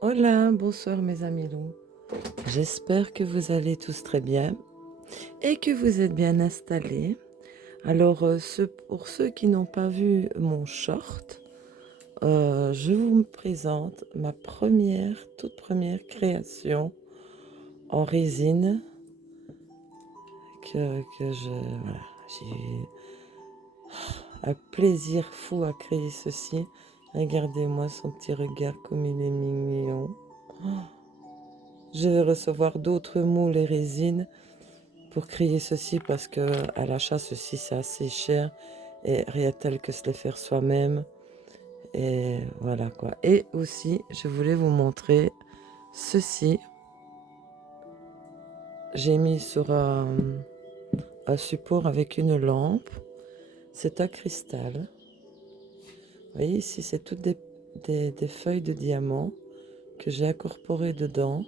Hola, bonsoir mes amis loups. J'espère que vous allez tous très bien et que vous êtes bien installés. Alors, pour ceux qui n'ont pas vu mon short, je vous présente ma toute première création en résine voilà, j'ai eu un plaisir fou à créer ceci. Regardez-moi son petit regard comme il est mignon. Je vais recevoir d'autres moules et résines pour créer ceci parce que à l'achat ceci c'est assez cher et rien tel que se les faire soi-même et voilà quoi. Et aussi je voulais vous montrer ceci. J'ai mis sur un support avec une lampe. C'est un cristal. Vous voyez ici c'est toutes des feuilles de diamant que j'ai incorporées dedans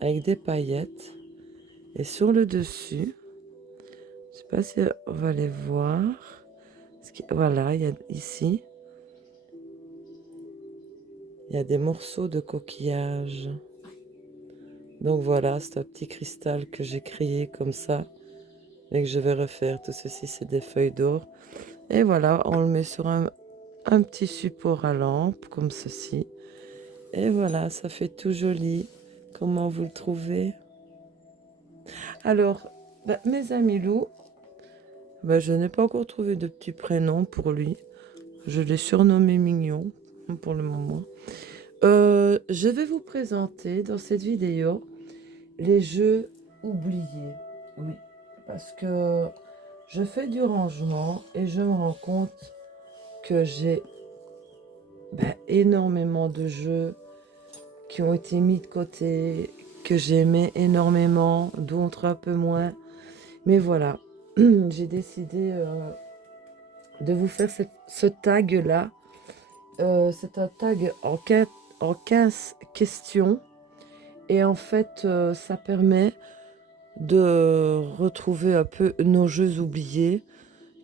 avec des paillettes et sur le dessus. Je sais pas si on va les voir. Voilà, il y a ici, il y a des morceaux de coquillage. Donc voilà, c'est un petit cristal que j'ai créé comme ça et que je vais refaire. Tout ceci, c'est des feuilles d'or. Et voilà, on le met sur un petit support à lampe comme ceci. Et voilà, ça fait tout joli. Comment vous le trouvez? Alors, mes amis loups, je n'ai pas encore trouvé de petit prénom pour lui. Je l'ai surnommé Mignon pour le moment. Je vais vous présenter dans cette vidéo les jeux oubliés. Oui, parce que je fais du rangement et je me rends compte que j'ai énormément de jeux qui ont été mis de côté, que j'aimais énormément, d'autres un peu moins. Mais voilà, j'ai décidé de vous faire ce tag-là. C'est un tag en 15 questions. Et en fait, ça permet de retrouver un peu nos jeux oubliés,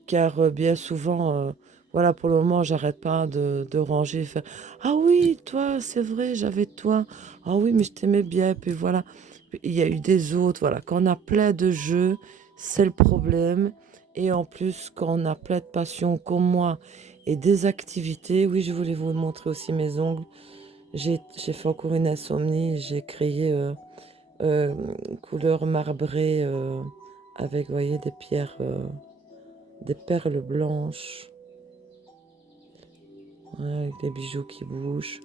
car bien souvent, voilà, pour le moment, j'arrête pas de ranger et faire «Ah oui, toi, c'est vrai, j'avais toi. Ah oui, mais je t'aimais bien». Puis voilà, il y a eu des autres. Voilà, quand on a plein de jeux, c'est le problème. Et en plus, quand on a plein de passions comme moi et des activités, oui, je voulais vous montrer aussi mes ongles. J'ai fait encore une insomnie, j'ai créé euh, couleur marbrée avec, vous voyez, des pierres, des perles blanches, ouais, avec des bijoux qui bougent.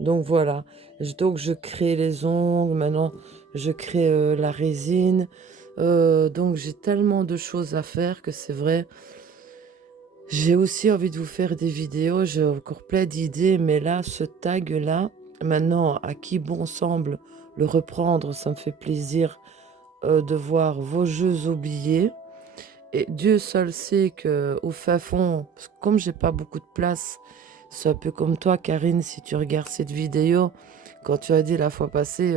Donc voilà, donc je crée les ongles, maintenant je crée la résine. Donc j'ai tellement de choses à faire que c'est vrai. J'ai aussi envie de vous faire des vidéos, j'ai encore plein d'idées, mais là, ce tag-là, maintenant, à qui bon semble le reprendre, ça me fait plaisir de voir vos jeux oubliés. Et Dieu seul sait que au fin fond, parce que comme j'ai pas beaucoup de place, c'est un peu comme toi, Karine, si tu regardes cette vidéo, quand tu as dit la fois passée,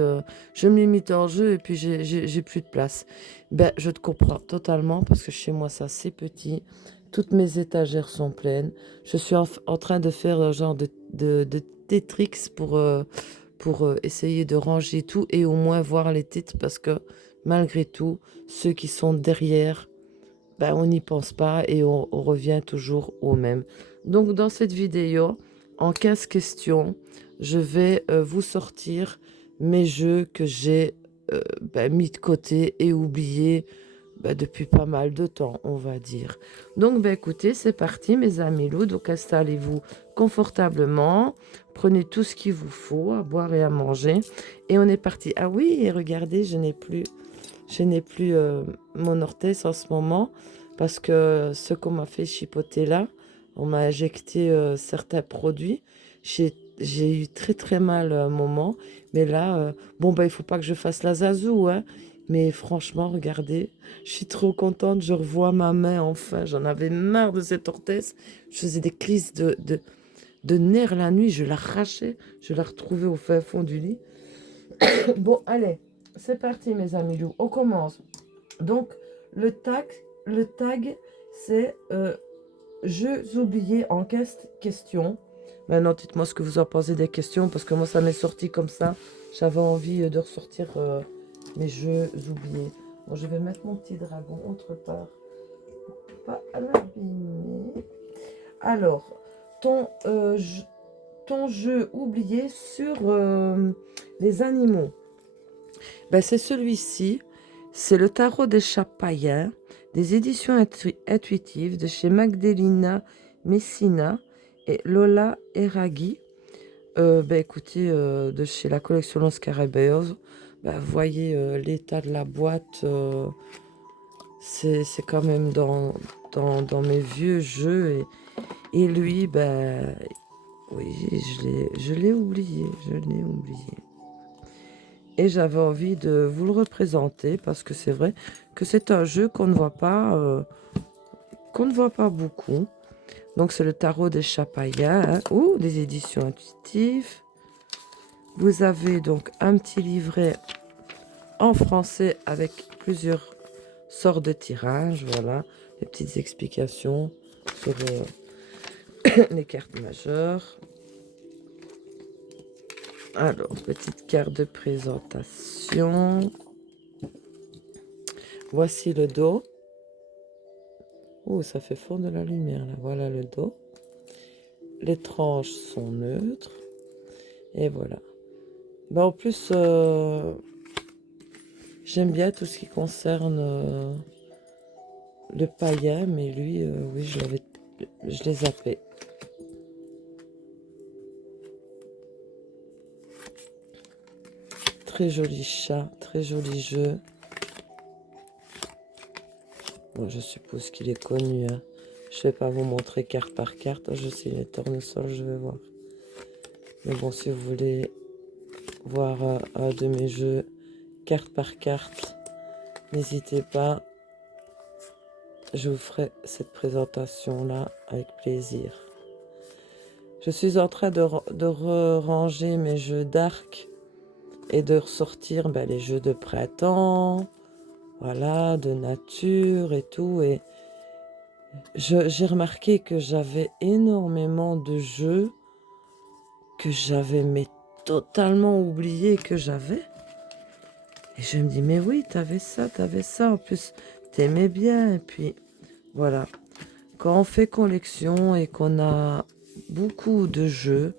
je me limite en jeu et puis j'ai plus de place. Ben, je te comprends totalement parce que chez moi, ça c'est petit. Toutes mes étagères sont pleines. Je suis en train de faire un genre de Tetrix pour essayer de ranger tout et au moins voir les titres parce que malgré tout, ceux qui sont derrière, on n'y pense pas et on revient toujours au même. Donc, dans cette vidéo, en 15 questions, je vais vous sortir mes jeux que j'ai mis de côté et oubliés depuis pas mal de temps, on va dire. Donc, écoutez, c'est parti, mes amis loups. Donc, installez-vous confortablement. Prenez tout ce qu'il vous faut à boire et à manger. Et on est parti. Ah oui, et regardez, je n'ai plus mon orthèse en ce moment parce que ce qu'on m'a fait chipoter là, on m'a injecté certains produits. J'ai eu très très mal à un moment, mais là, il faut pas que je fasse la zazou, hein. Mais franchement, regardez, je suis trop contente, je revois ma main enfin. J'en avais marre de cette orthèse. Je faisais des crises de nerfs la nuit, je l'arrachais, je la retrouvais au fin fond du lit. Bon, allez, c'est parti mes amis loups, on commence. Donc, le tag c'est Jeux oubliés en questions. Maintenant, dites-moi ce que vous en pensez des questions, parce que moi, ça m'est sorti comme ça. J'avais envie de ressortir mes jeux oubliés. Bon, je vais mettre mon petit dragon autre part, pour pas l'abîmer. Alors, ton jeu oublié sur les animaux. Ben, c'est celui-ci. C'est le tarot des chats païens, des éditions intuitives de chez Magdalena Messina et Lola Eraghi. Ben, écoutez, de chez la collection Los Carabeos. Ben, vous voyez l'état de la boîte. C'est quand même dans mes vieux jeux. Et lui, ben, oui, je l'ai oublié. Je l'ai oublié. Et j'avais envie de vous le représenter parce que c'est vrai que c'est un jeu qu'on ne voit pas beaucoup. Donc c'est le tarot des chats païens, hein, ou des éditions intuitives. Vous avez donc un petit livret en français avec plusieurs sortes de tirages, voilà, des petites explications sur les cartes majeures. Alors, petite carte de présentation. Voici le dos. Oh, ça fait fort de la lumière, là. Voilà le dos. Les tranches sont neutres. Et voilà. Ben, en plus, j'aime bien tout ce qui concerne le païen, mais lui, oui, je l'ai zappé. Très joli chat, très joli jeu. Bon, je suppose qu'il est connu, hein. Je ne vais pas vous montrer carte par carte. Je sais les tournesols, je vais voir. Mais bon, si vous voulez voir un de mes jeux carte par carte, n'hésitez pas. Je vous ferai cette présentation-là avec plaisir. Je suis en train de ranger mes jeux d'arc et de ressortir les jeux de printemps, voilà, de nature et tout. Et j'ai remarqué que j'avais énormément de jeux que j'avais totalement oublié que j'avais. Et je me dis, mais oui, t'avais ça. En plus, t'aimais bien. Et puis, voilà. Quand on fait collection et qu'on a beaucoup de jeux,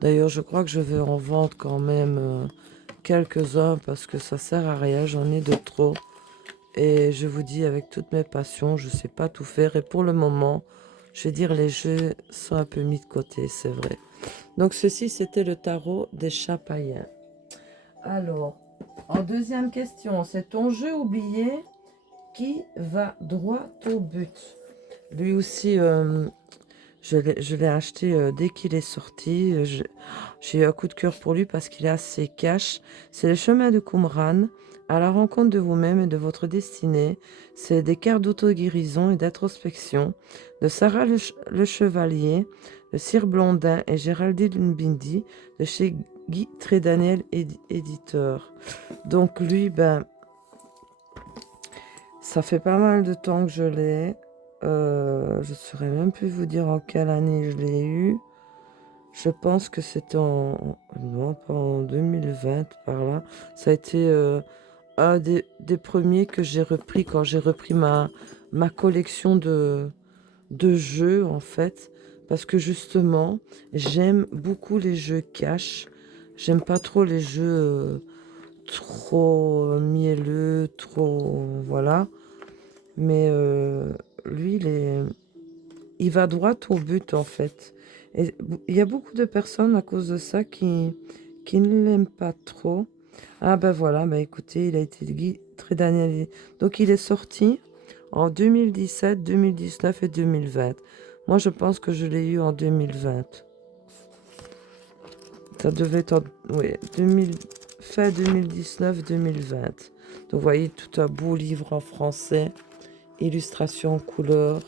d'ailleurs, je crois que je vais en vendre quand même quelques-uns parce que ça sert à rien, j'en ai de trop. Et je vous dis, avec toutes mes passions, je ne sais pas tout faire. Et pour le moment, je vais dire, les jeux sont un peu mis de côté, c'est vrai. Donc, ceci, c'était le tarot des chats païens. Alors, en deuxième question, c'est ton jeu oublié qui va droit au but. Lui aussi, je l'ai acheté dès qu'il est sorti. J'ai eu un coup de cœur pour lui parce qu'il est assez cash. C'est le chemin de Qumran, à la rencontre de vous-même et de votre destinée. C'est des cartes d'auto-guérison et d'introspection de Sarah le Chevalier, de Sir Blondin et Géraldine Bindi de chez Guy Trédaniel éditeur. Donc lui, ça fait pas mal de temps que je l'ai. Je ne saurais même plus vous dire en quelle année je l'ai eu. Je pense que c'était non, pas en 2020, par là. Ça a été un des premiers que j'ai repris quand j'ai repris ma collection de jeux, en fait. Parce que justement, j'aime beaucoup les jeux cash. J'aime pas trop les jeux trop mielleux, trop... Voilà. Mais lui, il va droit au but, en fait. Et il y a beaucoup de personnes à cause de ça qui ne l'aiment pas trop. Ah ben voilà, écoutez, il a été très dernier. Donc il est sorti en 2017, 2019 et 2020. Moi, je pense que je l'ai eu en 2020. Ça devait être fin 2019-2020. Donc vous voyez, tout un beau livre en français, illustration en couleur.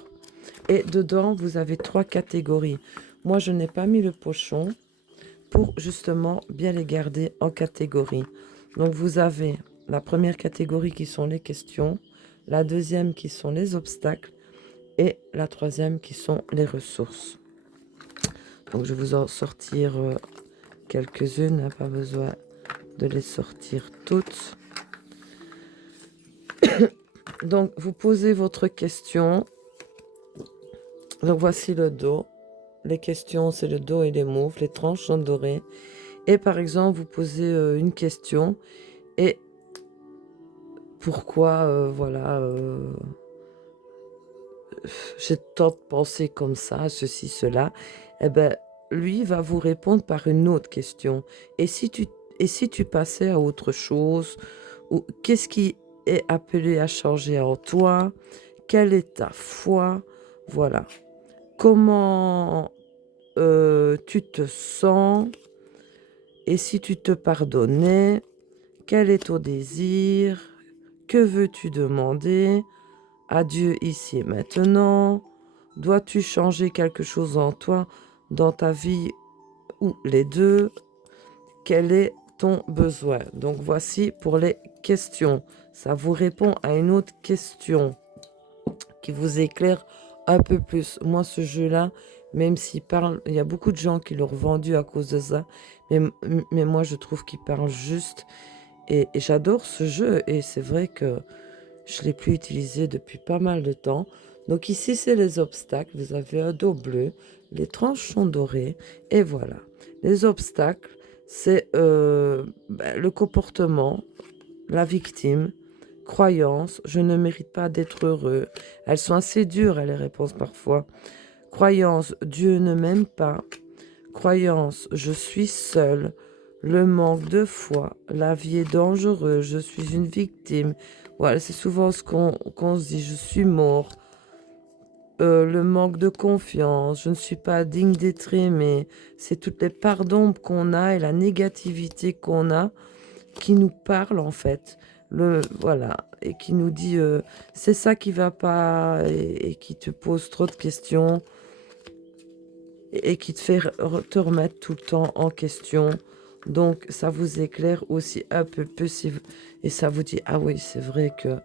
Et dedans, vous avez 3 catégories. Moi, je n'ai pas mis le pochon pour justement bien les garder en catégorie. Donc, vous avez la première catégorie qui sont les questions, la deuxième qui sont les obstacles et la troisième qui sont les ressources. Donc je vais vous en sortir quelques-unes, hein, pas besoin de les sortir toutes. Donc vous posez votre question. Donc voici le dos. Les questions, c'est le dos et les mauves, les tranches sont dorées. Et par exemple, vous posez une question et pourquoi, voilà, j'ai tant de pensées comme ça, ceci, cela. Eh ben, lui va vous répondre par une autre question. Et si tu passais à autre chose, ou qu'est-ce qui est appelé à changer en toi? Quelle est ta foi? Voilà. Comment tu te sens? Et si tu te pardonnais, quel est ton désir? Que veux-tu demander à Dieu ici et maintenant? Dois-tu changer quelque chose en toi, dans ta vie ou les deux? Quel est ton besoin? Donc voici pour les questions. Ça vous répond à une autre question qui vous éclaire un peu plus. Moi, ce jeu-là, même s'il parle, il y a beaucoup de gens qui l'ont revendu à cause de ça, mais moi, je trouve qu'il parle juste. Et j'adore ce jeu, et c'est vrai que je ne l'ai plus utilisé depuis pas mal de temps. Donc ici, c'est les obstacles. Vous avez un dos bleu, les tranches sont dorées, et voilà. Les obstacles, c'est le comportement, la victime, croyance, je ne mérite pas d'être heureux. Elles sont assez dures, les réponses parfois. Croyance, Dieu ne m'aime pas. Croyance, je suis seul. Le manque de foi, la vie est dangereuse, je suis une victime. Voilà, c'est souvent ce qu'on se dit, je suis mort. Le manque de confiance, je ne suis pas digne d'être aimé. C'est toutes les parts d'ombre qu'on a et la négativité qu'on a qui nous parle en fait. Voilà, et qui nous dit c'est ça qui va pas et qui te pose trop de questions et qui te fait te remettre tout le temps en question. Donc ça vous éclaire aussi un peu plus et ça vous dit ah oui c'est vrai que...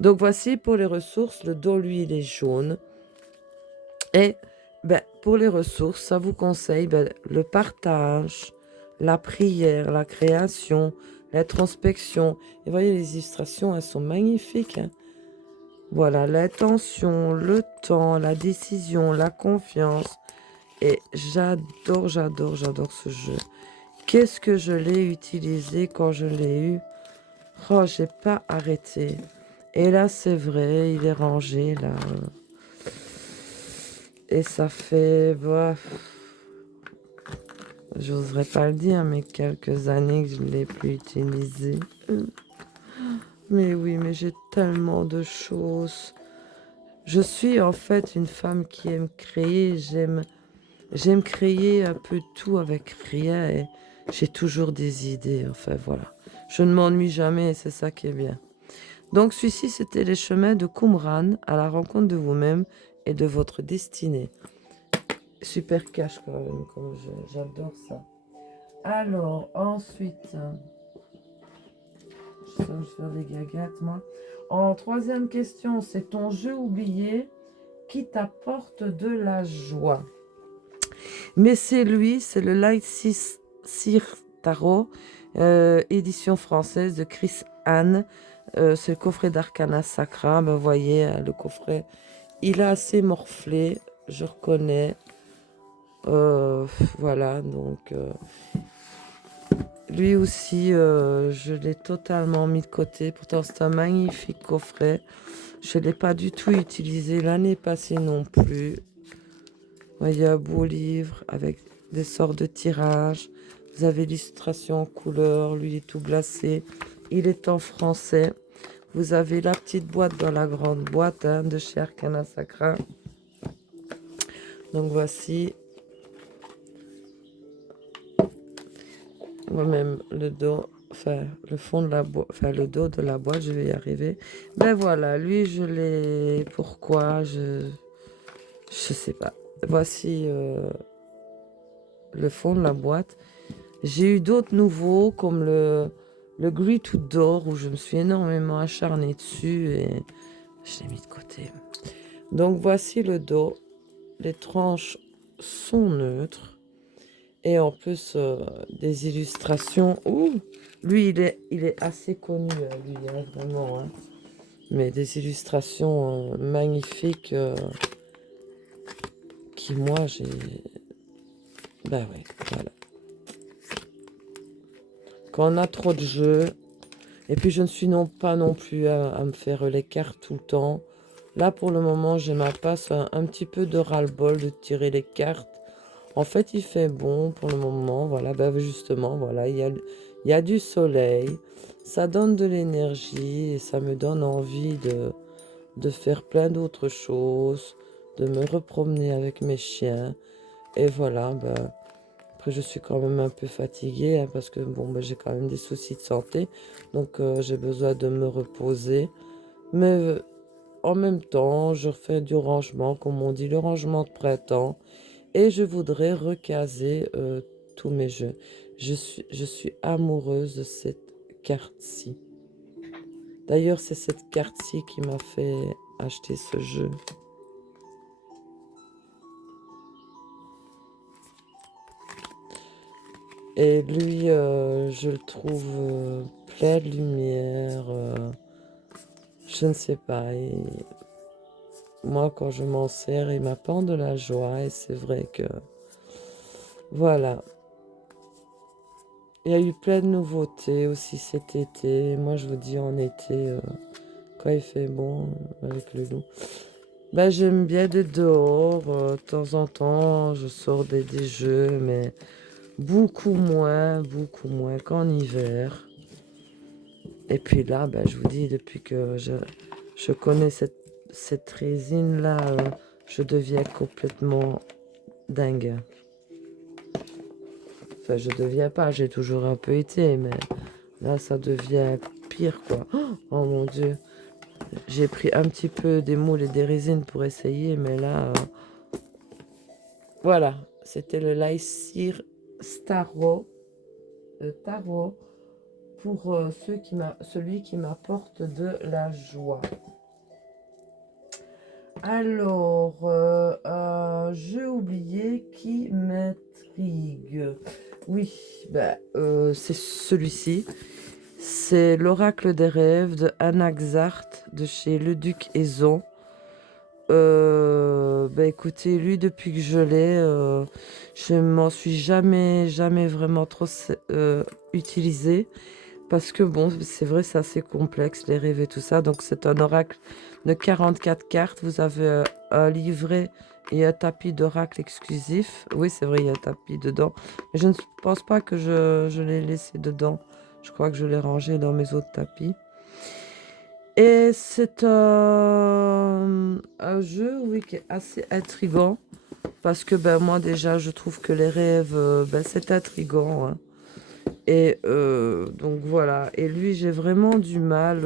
Donc voici pour les ressources, le dos lui il est jaune. Et pour les ressources, ça vous conseille le partage, la prière, la création, l'introspection. Et voyez, les illustrations, elles sont magnifiques, hein. Voilà, l'attention, le temps, la décision, la confiance. Et j'adore, j'adore, j'adore ce jeu. Qu'est-ce que je l'ai utilisé quand je l'ai eu? Oh, j'ai pas arrêté. Et là, c'est vrai, il est rangé, là. Et ça fait, j'oserais pas le dire, mais quelques années que je ne l'ai plus utilisé. Mais oui, mais j'ai tellement de choses. Je suis en fait une femme qui aime créer. J'aime créer un peu tout avec rien et j'ai toujours des idées. Enfin voilà. Je ne m'ennuie jamais et c'est ça qui est bien. Donc celui-ci, c'était les chemins de Qumran à la rencontre de vous-même et de votre destinée. Super cash quand même, comme j'adore ça. Alors, ensuite, je vais faire des gagates, moi. En troisième question, c'est ton jeu oublié qui t'apporte de la joie. Mais c'est lui, c'est le Light Seer Tarot, édition française de Chris Anne. C'est le coffret d'Arcana Sacra. Vous voyez, le coffret, il est assez morflé, je reconnais. Voilà, donc lui aussi, je l'ai totalement mis de côté. Pourtant, c'est un magnifique coffret. Je ne l'ai pas du tout utilisé l'année passée non plus. Il y a un beau livre avec des sortes de tirages. Vous avez l'illustration en couleur. Lui, il est tout glacé. Il est en français. Vous avez la petite boîte dans la grande boîte de chez Arcana Sacra. Donc voici. Moi-même, le dos, enfin, le fond de la boîte, enfin, le dos de la boîte, je vais y arriver. Ben voilà, lui, je l'ai... Pourquoi? Je sais pas. Voici le fond de la boîte. J'ai eu d'autres nouveaux, comme le gris tout d'or, où je me suis énormément acharnée dessus et je l'ai mis de côté. Donc voici le dos. Les tranches sont neutres. Et en plus, des illustrations. Ouh, lui, il est assez connu, lui, hein, vraiment. Hein. Mais des illustrations magnifiques qui, moi, j'ai... Ben oui, voilà. Quand on a trop de jeux, et puis je ne suis pas non plus à me faire les cartes tout le temps. Là, pour le moment, j'ai ma passe un petit peu de ras-le-bol de tirer les cartes. En fait, il fait bon pour le moment. Voilà, ben justement, voilà, il y a du soleil. Ça donne de l'énergie et ça me donne envie de faire plein d'autres choses, de me repromener avec mes chiens. Et voilà, ben, après, je suis quand même un peu fatiguée hein, parce que bon, ben, j'ai quand même des soucis de santé. Donc, j'ai besoin de me reposer. Mais en même temps, je fais du rangement, comme on dit, le rangement de printemps. Et je voudrais recaser tous mes jeux. Je suis amoureuse de cette carte-ci. D'ailleurs, c'est cette carte-ci qui m'a fait acheter ce jeu. Et lui, je le trouve plein de lumière. Je ne sais pas. Moi, quand je m'en sers, il m'apporte de la joie. Et c'est vrai que... Voilà. Il y a eu plein de nouveautés aussi cet été. Moi, je vous dis en été, quand il fait bon avec le loup. Ben, j'aime bien d'être dehors. De temps en temps, je sors des jeux, mais beaucoup moins qu'en hiver. Et puis là, ben, je vous dis, depuis que je connais cette résine-là, je deviens complètement dingue. Enfin, je deviens pas, j'ai toujours un peu été, mais là, ça devient pire, quoi. Oh mon Dieu. J'ai pris un petit peu des moules et des résines pour essayer, mais là, voilà. C'était le Lycir Starro, Tarot pour celui qui m'apporte de la joie. Alors, j'ai oublié qui m'intrigue. Oui, ben, c'est celui-ci. C'est l'Oracle des rêves de Anaxart de chez Leduc Aizon. Ben écoutez, lui, depuis que je l'ai, je m'en suis jamais vraiment trop utilisé. Parce que bon, c'est vrai, c'est assez complexe, les rêves et tout ça. Donc c'est un oracle de 44 cartes. Vous avez un livret et un tapis d'oracle exclusif. Oui, c'est vrai, il y a un tapis dedans. Mais je ne pense pas que je l'ai laissé dedans. Je crois que je l'ai rangé dans mes autres tapis. Et c'est un jeu, oui, qui est assez intriguant. Parce que ben, moi, déjà, je trouve que les rêves, ben, c'est intriguant. Hein. Et donc voilà. Et lui, j'ai vraiment du mal,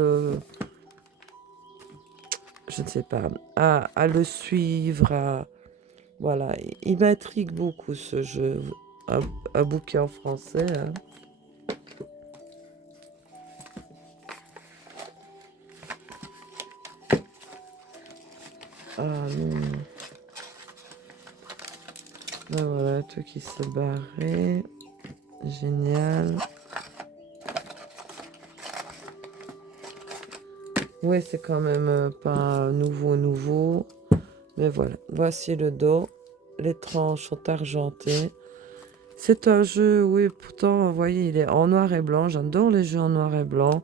je ne sais pas, à le suivre. Voilà. Il m'intrigue beaucoup ce jeu. Un bouquin en français. Hein. Ah non. Ben voilà, tout qui s'est barré. Génial. Ouais, c'est quand même pas nouveau. Mais voilà, voici le dos. Les tranches sont argentées. C'est un jeu, oui, pourtant, vous voyez, il est en noir et blanc. J'adore les jeux en noir et blanc.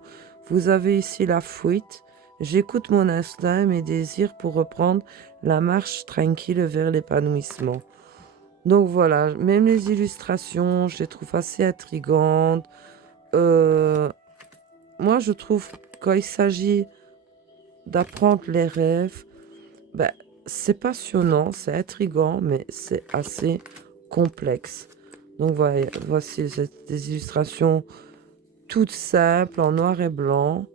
Vous avez ici la fuite. J'écoute mon instinct et mes désirs pour reprendre la marche tranquille vers l'épanouissement. Donc voilà, même les illustrations, je les trouve assez intrigantes. Moi, je trouve quand il s'agit d'apprendre les rêves, ben, c'est passionnant, c'est intriguant, mais c'est assez complexe. Donc voilà, voici des illustrations toutes simples, en noir et blanc.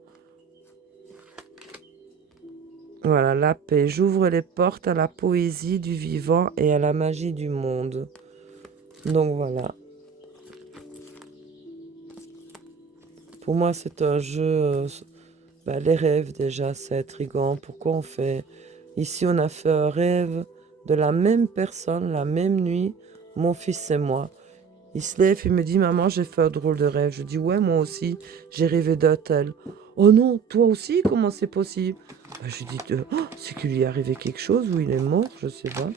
Voilà, la paix. J'ouvre les portes à la poésie du vivant et à la magie du monde. Donc voilà. Pour moi, c'est un jeu... ben, les rêves, déjà, c'est intriguant. Pourquoi on fait... Ici, on a fait un rêve de la même personne, la même nuit, mon fils et moi. Il se lève, il me dit, maman, j'ai fait un drôle de rêve. Je dis, ouais, moi aussi, j'ai rêvé d'un tel. Oh non, toi aussi, comment c'est possible? Ben, je dis, c'est qu'il lui est arrivé quelque chose ou il est mort, je sais pas.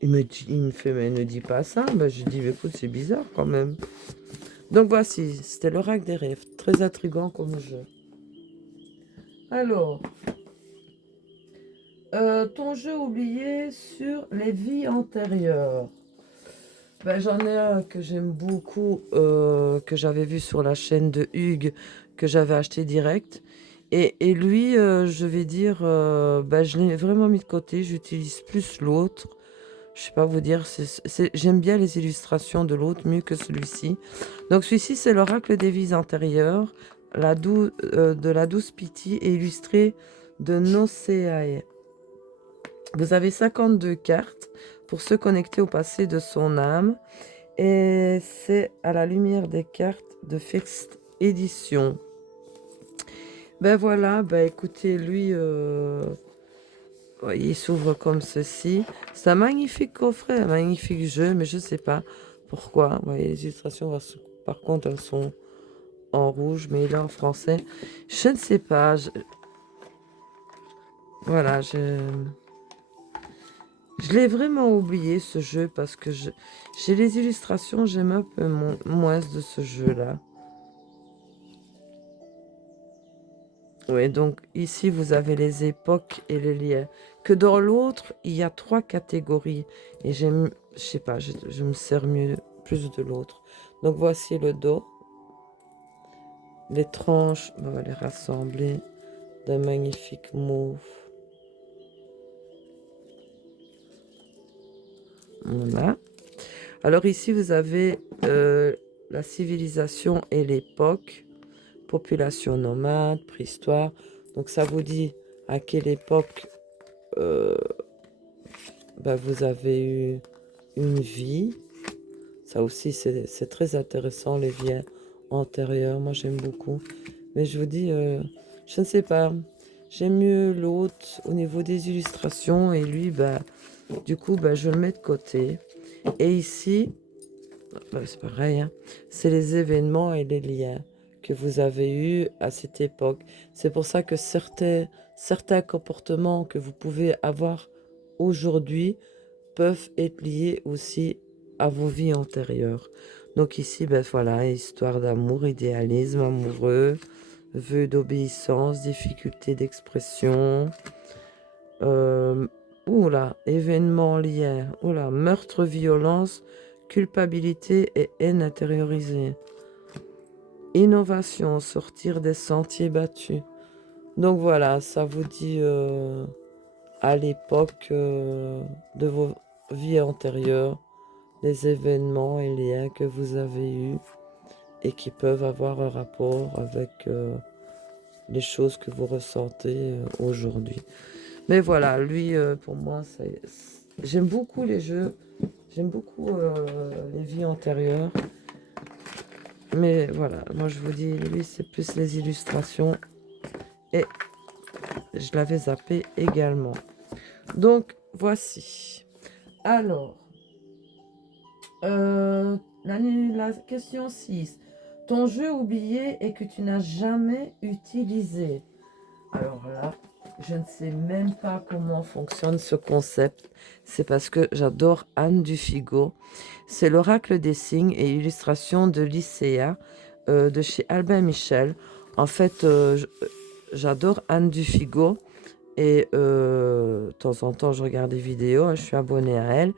Il me fait, mais ne dis pas ça. Ben, je dis, écoute, c'est bizarre quand même. Donc voici, c'était l'oracle des rêves. Très intriguant comme jeu. Alors, ton jeu oublié sur les vies antérieures. Ben, j'en ai un que j'aime beaucoup, que j'avais vu sur la chaîne de Hugues, que j'avais acheté direct. Et lui, je vais dire, ben, je l'ai vraiment mis de côté. J'utilise plus l'autre. Je sais pas vous dire, j'aime bien les illustrations de l'autre mieux que celui-ci. Donc celui-ci, c'est l'oracle des vies antérieures, de la douce Piti, et illustré de Nocéae. Vous avez 52 cartes pour se connecter au passé de son âme. Et c'est à la lumière des cartes de First Édition. Ben voilà, ben écoutez, lui, ouais, il s'ouvre comme ceci. C'est un magnifique coffret, un magnifique jeu, mais je ne sais pas pourquoi. Ouais, les illustrations, par contre, elles sont en rouge, mais il est en français. Je ne sais pas. Voilà, je l'ai vraiment oublié, ce jeu, parce que j'ai les illustrations, j'aime un peu moins de ce jeu-là. Oui, donc ici, vous avez les époques et les liens. Que dans l'autre, il y a 3 catégories. Et je sais pas, je me sers mieux, plus de l'autre. Donc voici le dos. Les tranches, on va les rassembler d'un magnifique mauve. Voilà. Alors ici, vous avez la civilisation et l'époque. Population nomade, préhistoire. Donc ça vous dit à quelle époque ben, vous avez eu une vie. Ça aussi, c'est très intéressant, les vies antérieures. Moi, j'aime beaucoup. Mais je vous dis, je ne sais pas. J'aime mieux l'autre au niveau des illustrations. Et lui, bah, du coup, bah, je le mets de côté. Et ici, bah, c'est pareil. Hein, c'est les événements et les liens que vous avez eus à cette époque. C'est pour ça que certains comportements que vous pouvez avoir aujourd'hui peuvent être liés aussi à vos vies antérieures. Donc ici, ben voilà, histoire d'amour, idéalisme amoureux, vœux d'obéissance, difficulté d'expression, oula, événements liés, oula, meurtre, violence, culpabilité et haine intériorisée. Innovation, sortir des sentiers battus. Donc voilà, ça vous dit à l'époque de vos vies antérieures, les événements et liens que vous avez eus et qui peuvent avoir un rapport avec les choses que vous ressentez aujourd'hui. Mais voilà, lui, pour moi, j'aime beaucoup les jeux, j'aime beaucoup les vies antérieures. Mais voilà, moi je vous dis, lui, c'est plus les illustrations et je l'avais zappé également. Donc, voici. Alors, la question 6. Ton jeu oublié et que tu n'as jamais utilisé. Alors là, je ne sais même pas comment fonctionne ce concept. C'est parce que j'adore Anne Dufigo. C'est l'oracle des signes et illustrations de Lycéa de chez Albin Michel. En fait, j'adore Anne Dufigo. Et de temps en temps, je regarde des vidéos, hein, je suis abonnée à elle.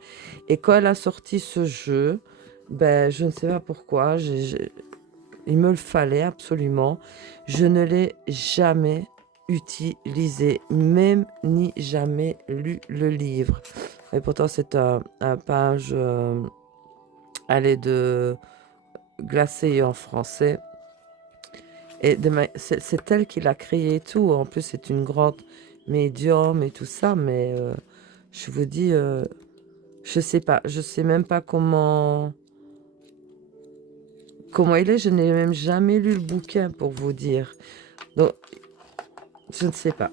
Et quand elle a sorti ce jeu, ben, je ne sais pas pourquoi, il me le fallait absolument. Je ne l'ai jamais utilisé, même ni jamais lu le livre. Et pourtant, c'est un page, elle est de glacé en français. Et c'est elle qui l'a créé et tout. En plus, c'est une grande médium et tout ça, mais je vous dis, je sais pas, je sais même pas comment il est. Je n'ai même jamais lu le bouquin pour vous dire. Donc, je ne sais pas.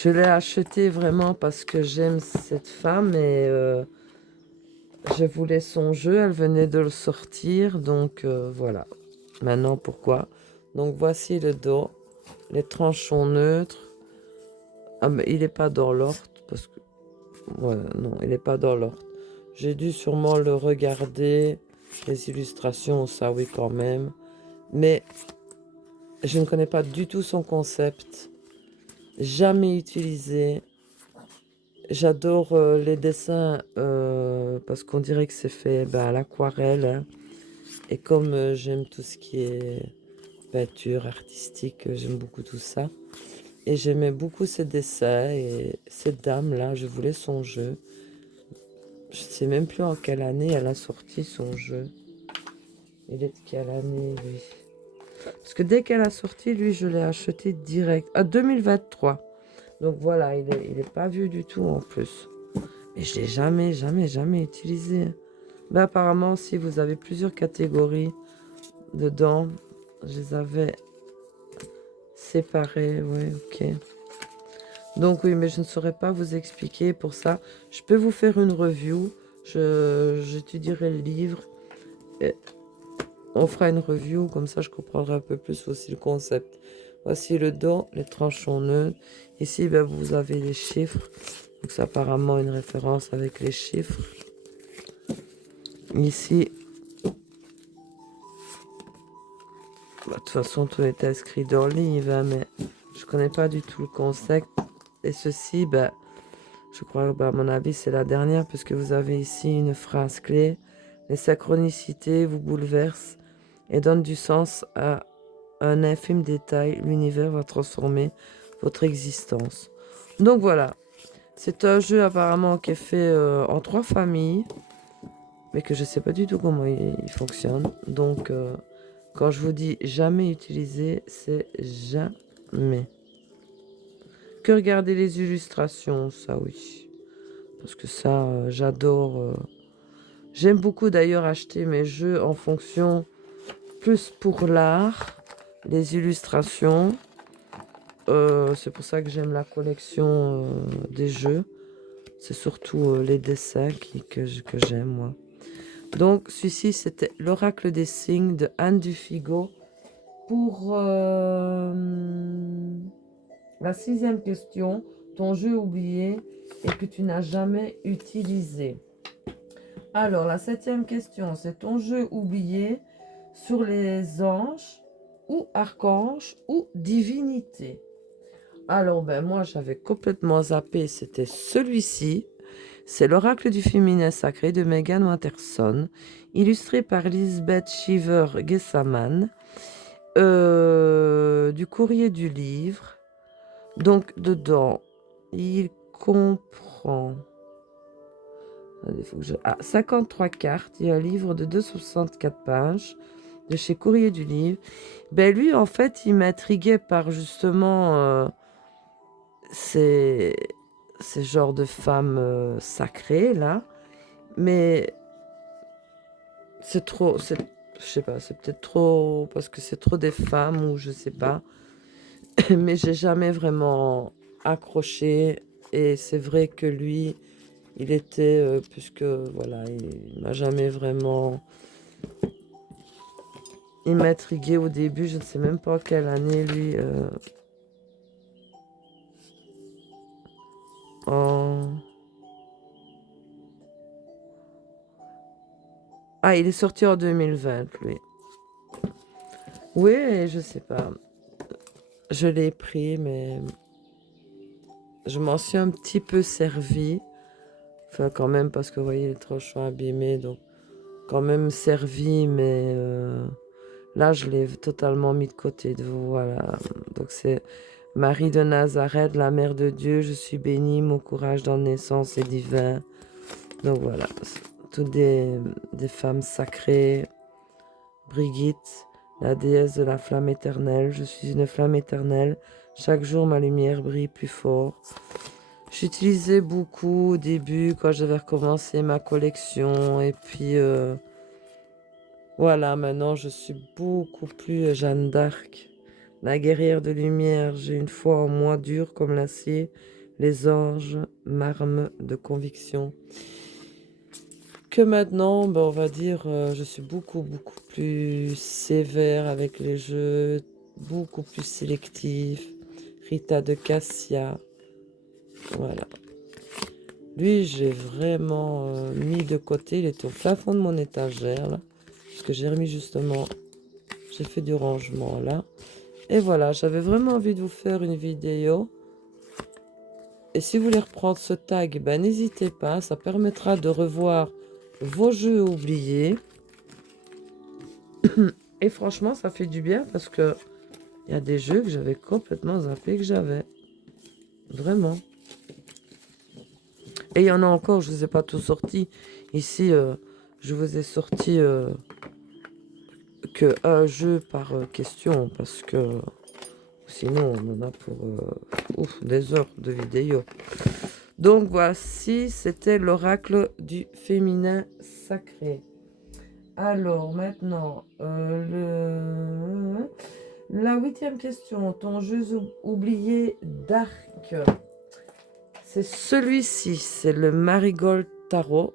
Je l'ai acheté vraiment parce que j'aime cette femme et je voulais son jeu. Elle venait de le sortir, donc voilà. Maintenant, pourquoi? Donc voici le dos. Les tranches sont neutres. Ah, mais il n'est pas dans l'ordre parce que... Ouais, non, il n'est pas dans l'ordre. J'ai dû sûrement le regarder. Les illustrations, ça oui quand même. Mais je ne connais pas du tout son concept. Jamais utilisé. J'adore les dessins parce qu'on dirait que c'est fait à l'aquarelle, hein. Et comme j'aime tout ce qui est peinture artistique, j'aime beaucoup tout ça. Et j'aimais beaucoup ses dessins et cette dame-là, je voulais son jeu. Je sais même plus en quelle année elle a sorti son jeu. Il est de quelle année, lui? Parce que dès qu'elle a sorti, lui, je l'ai acheté direct. Ah, 2023. Donc voilà, il est pas vieux du tout en plus. Mais je l'ai jamais utilisé. Mais apparemment, si vous avez plusieurs catégories dedans, je les avais séparées. Oui, ok. Donc oui, mais je ne saurais pas vous expliquer pour ça. Je peux vous faire une review. J'étudierai le livre. Et on fera une review, comme ça je comprendrai un peu plus aussi le concept. Voici le dos, les tranches sont neutres. Ici, vous avez les chiffres. Donc c'est apparemment une référence avec les chiffres. Ici, de toute façon, tout est inscrit dans le livre, hein, mais je connais pas du tout le concept. Et ceci, je crois que à mon avis, c'est la dernière, puisque vous avez ici une phrase clé. Les synchronicités vous bouleversent et donnent du sens à un infime détail. L'univers va transformer votre existence. Donc voilà, c'est un jeu apparemment qui est fait en 3 familles, mais que je sais pas du tout comment il fonctionne. Donc quand je vous dis jamais utiliser, c'est jamais. Que regarder les illustrations, ça oui. Parce que ça, j'adore. J'aime beaucoup d'ailleurs acheter mes jeux en fonction plus pour l'art, les illustrations. C'est pour ça que j'aime la collection des jeux. C'est surtout les dessins que j'aime, moi. Donc, celui-ci, c'était l'Oracle des signes de Anne Dufigo. Pour la 6e question, ton jeu oublié et que tu n'as jamais utilisé. Alors, la 7e question, c'est ton jeu oublié sur les anges ou archanges ou divinités. Alors, moi, j'avais complètement zappé, c'était celui-ci. C'est l'Oracle du féminin sacré de Megan Watterson, illustré par Lisbeth Shiver-Gessaman, du courrier du livre. Donc, dedans, il comprend... Il faut que 53 cartes. Il y a un livre de 264 pages de chez Courrier du Livre. Lui, en fait, il m'intriguait par justement ces genres de femmes sacrées, là. Mais c'est trop... Je sais pas, c'est peut-être trop... Parce que c'est trop des femmes ou je sais pas. Mais j'ai jamais vraiment accroché. Et c'est vrai que lui... Il était, puisque voilà, il m'a jamais vraiment... Il m'a intrigué au début, je ne sais même pas quelle année lui... en... Ah, il est sorti en 2020, lui. Oui, je sais pas. Je l'ai pris, mais je m'en suis un petit peu servi. Enfin, quand même, parce que vous voyez, les tranches sont abîmées, donc quand même servi, mais là, je l'ai totalement mis de côté. Voilà. Donc, c'est Marie de Nazareth, la mère de Dieu, je suis bénie, mon courage dans la naissance est divin. Donc, voilà. Toutes des femmes sacrées. Brigitte, la déesse de la flamme éternelle, je suis une flamme éternelle. Chaque jour, ma lumière brille plus fort. J'utilisais beaucoup au début quand j'avais recommencé ma collection. Et puis, voilà, maintenant, je suis beaucoup plus Jeanne d'Arc. La guerrière de lumière, j'ai une foi en moi dure comme l'acier. Les anges, marmes de conviction. Que maintenant, ben, on va dire, je suis beaucoup plus sévère avec les jeux, beaucoup plus sélectif. Rita de Cassia, voilà. Lui, j'ai vraiment mis de côté. Il était au fin fond de mon étagère, là. Parce que j'ai remis justement, j'ai fait du rangement, là. Et voilà, j'avais vraiment envie de vous faire une vidéo. Et si vous voulez reprendre ce tag, ben, n'hésitez pas. Ça permettra de revoir vos jeux oubliés. Et franchement, ça fait du bien parce que il y a des jeux que j'avais complètement zappé que j'avais. Vraiment. Et il y en a encore, je ne vous ai pas tout sorti. Ici, je vous ai sorti que un jeu par question parce que sinon, on en a pour des heures de vidéo. Donc, voici, c'était l'oracle du féminin sacré. Alors, maintenant, la 8e question. Ton jeu oublié d'arc. C'est celui-ci. C'est le Marigold Tarot.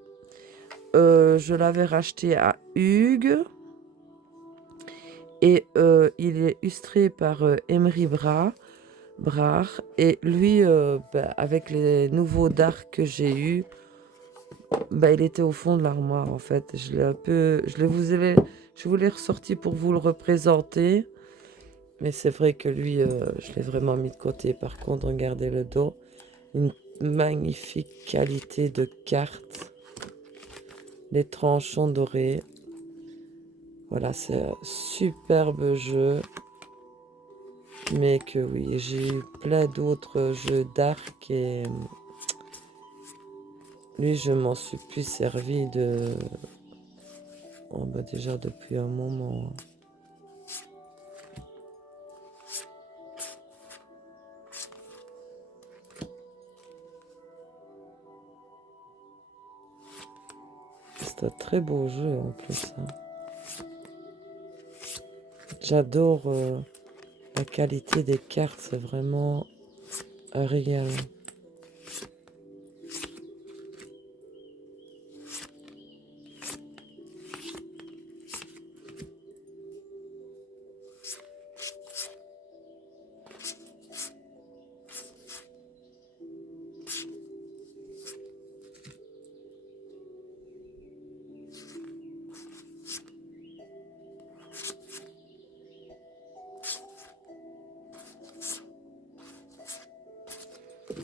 Je l'avais racheté à Hugues. Et il est illustré par Emery Brard. Et lui, avec les nouveaux darks que j'ai eus, il était au fond de l'armoire en fait. Je vous l'ai ressorti pour vous le représenter. Mais c'est vrai que lui, je l'ai vraiment mis de côté. Par contre, regardez le dos. Une magnifique qualité de carte. Les tranchants dorés. Voilà, c'est un superbe jeu. Mais que oui, j'ai eu plein d'autres jeux d'arc et lui, je m'en suis plus servi de... Oh, déjà depuis un moment. C'est un très beau jeu en plus. Hein. J'adore la qualité des cartes, c'est vraiment un régal.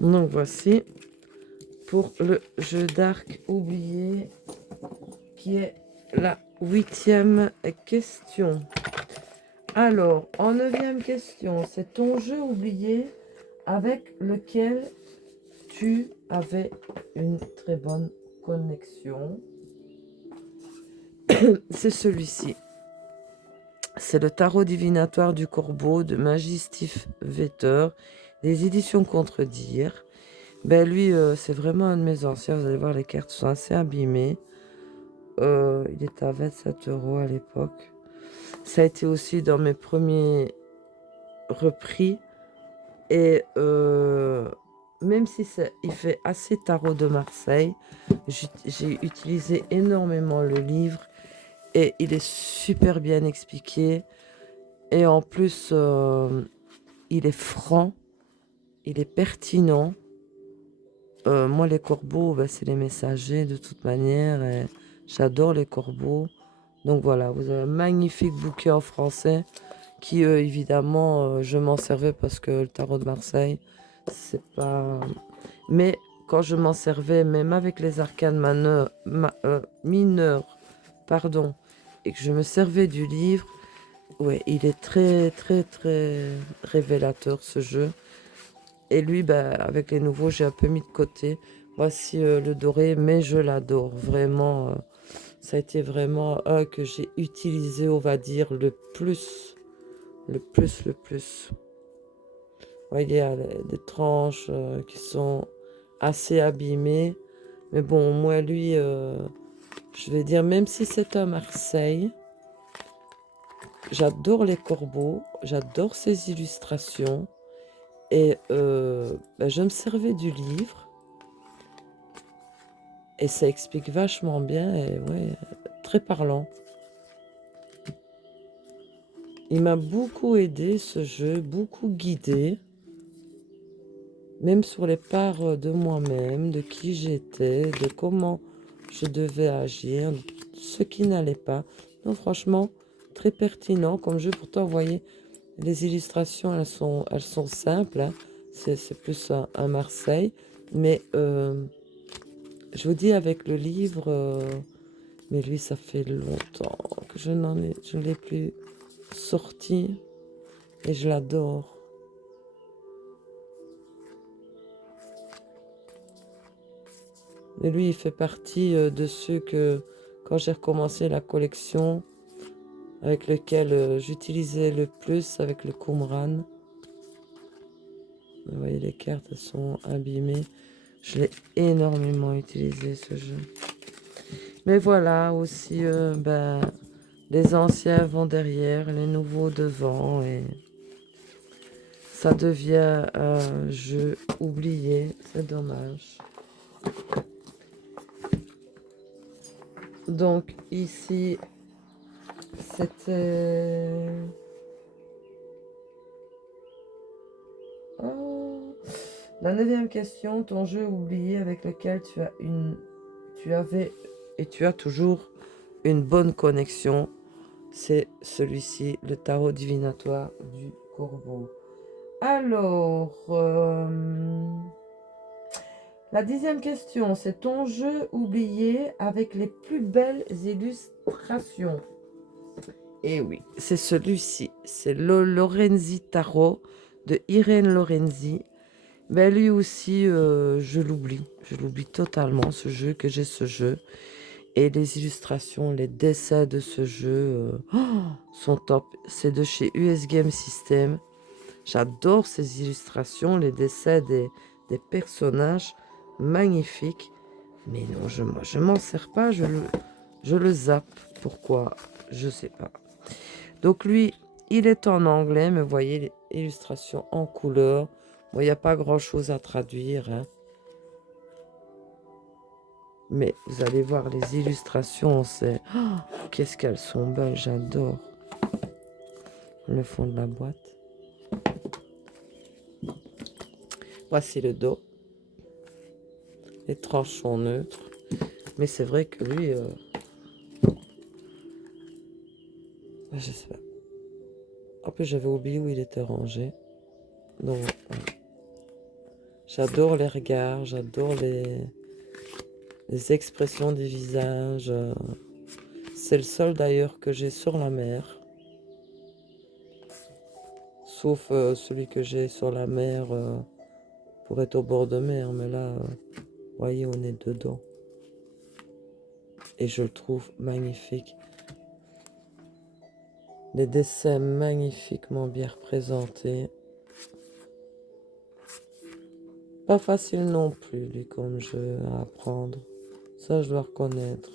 Donc voici pour le jeu d'arc oublié qui est la 8e question. Alors, en 9e question, c'est ton jeu oublié avec lequel tu avais une très bonne connexion. C'est celui-ci. C'est le tarot divinatoire du corbeau de Magistif Vetter, des éditions Contredire. Lui, c'est vraiment un de mes anciens. Vous allez voir, les cartes sont assez abîmées. Il était à 27 € à l'époque. Ça a été aussi dans mes premiers repris. Et même si il fait assez tarot de Marseille, j'ai utilisé énormément le livre. Et il est super bien expliqué. Et en plus, il est franc. Il est pertinent. Moi, les corbeaux, c'est les messagers de toute manière. Et j'adore les corbeaux. Donc voilà, vous avez un magnifique bouquet en français qui, évidemment, je m'en servais parce que le tarot de Marseille, c'est pas... Mais quand je m'en servais, même avec les arcanes mineurs, pardon, et que je me servais du livre, ouais, il est très, très, très révélateur, ce jeu. Et lui, avec les nouveaux, j'ai un peu mis de côté. Voici le doré, mais je l'adore. Vraiment, ça a été vraiment un que j'ai utilisé, on va dire, le plus. Le plus, le plus. Ouais, il y a des tranches qui sont assez abîmées. Mais bon, moi, lui, je vais dire, même si c'est à Marseille, j'adore les corbeaux, j'adore ces illustrations. Et je me servais du livre. Et ça explique vachement bien. Et ouais, très parlant. Il m'a beaucoup aidé ce jeu, beaucoup guidé. Même sur les parts de moi-même, de qui j'étais, de comment je devais agir, ce qui n'allait pas. Donc franchement, très pertinent comme jeu. Pourtant, vous voyez, les illustrations, elles sont simples. Hein. C'est plus un Marseille. Mais je vous dis, avec le livre, mais lui, ça fait longtemps que je ne l'ai plus sorti. Et je l'adore. Et lui, il fait partie de ceux que, quand j'ai recommencé la collection, avec lequel j'utilisais le plus avec le Qumran. Vous voyez, les cartes elles sont abîmées. Je l'ai énormément utilisé, ce jeu. Mais voilà, aussi, les anciens vont derrière, les nouveaux devant. Et ça devient un jeu oublié. C'est dommage. Donc, ici, c'était... Oh. La 9e question, ton jeu oublié avec lequel tu avais et tu as toujours une bonne connexion, c'est celui-ci, le tarot divinatoire du corbeau. Alors, la 10e question, c'est ton jeu oublié avec les plus belles illustrations. Et oui, c'est celui-ci, c'est le Lorenzi Tarot de Irène Lorenzi. Ben lui aussi, je l'oublie totalement, ce jeu, que j'ai ce jeu. Et les illustrations, les dessins de ce jeu sont top. C'est de chez US Game System. J'adore ces illustrations, les dessins des personnages, magnifiques. Mais non, je m'en sers pas, je le zappe. Pourquoi? Je sais pas. Donc lui, il est en anglais, mais vous voyez les illustrations en couleur. Bon, il n'y a pas grand-chose à traduire. Hein. Mais vous allez voir les illustrations, c'est... Oh, qu'est-ce qu'elles sont belles, j'adore. Le fond de la boîte. Voici le dos. Les tranches sont neutres. Mais c'est vrai que lui... je sais pas. En plus, j'avais oublié où il était rangé. Donc, j'adore les regards, j'adore les expressions des visages. C'est le seul d'ailleurs que j'ai sur la mer. Sauf celui que j'ai sur la mer pour être au bord de mer. Mais là, vous voyez, on est dedans. Et je le trouve magnifique. Les dessins magnifiquement bien représentés. Pas facile non plus, lui, comme jeu à apprendre. Ça, je dois reconnaître.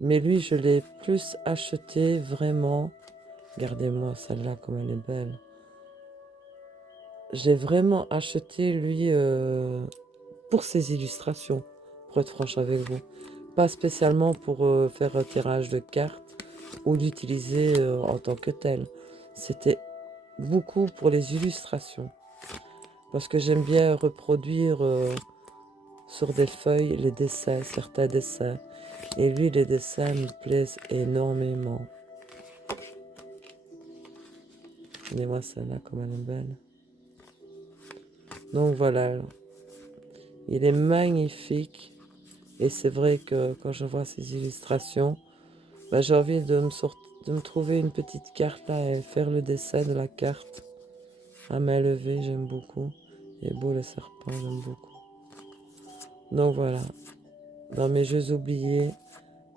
Mais lui, je l'ai plus acheté vraiment. Regardez-moi celle-là, comme elle est belle. J'ai vraiment acheté, lui, pour ses illustrations, pour être franche avec vous. Pas spécialement pour faire un tirage de cartes ou l'utiliser en tant que tel. C'était beaucoup pour les illustrations. Parce que j'aime bien reproduire sur des feuilles les dessins, certains dessins. Et lui, les dessins me plaisent énormément. Regardez-moi celle-là, comme elle est belle. Donc voilà, il est magnifique. Et c'est vrai que quand je vois ces illustrations, j'ai envie de me trouver une petite carte là et faire le dessin de la carte à main levée, j'aime beaucoup. Et beau le serpent, j'aime beaucoup. Donc voilà, dans mes jeux oubliés,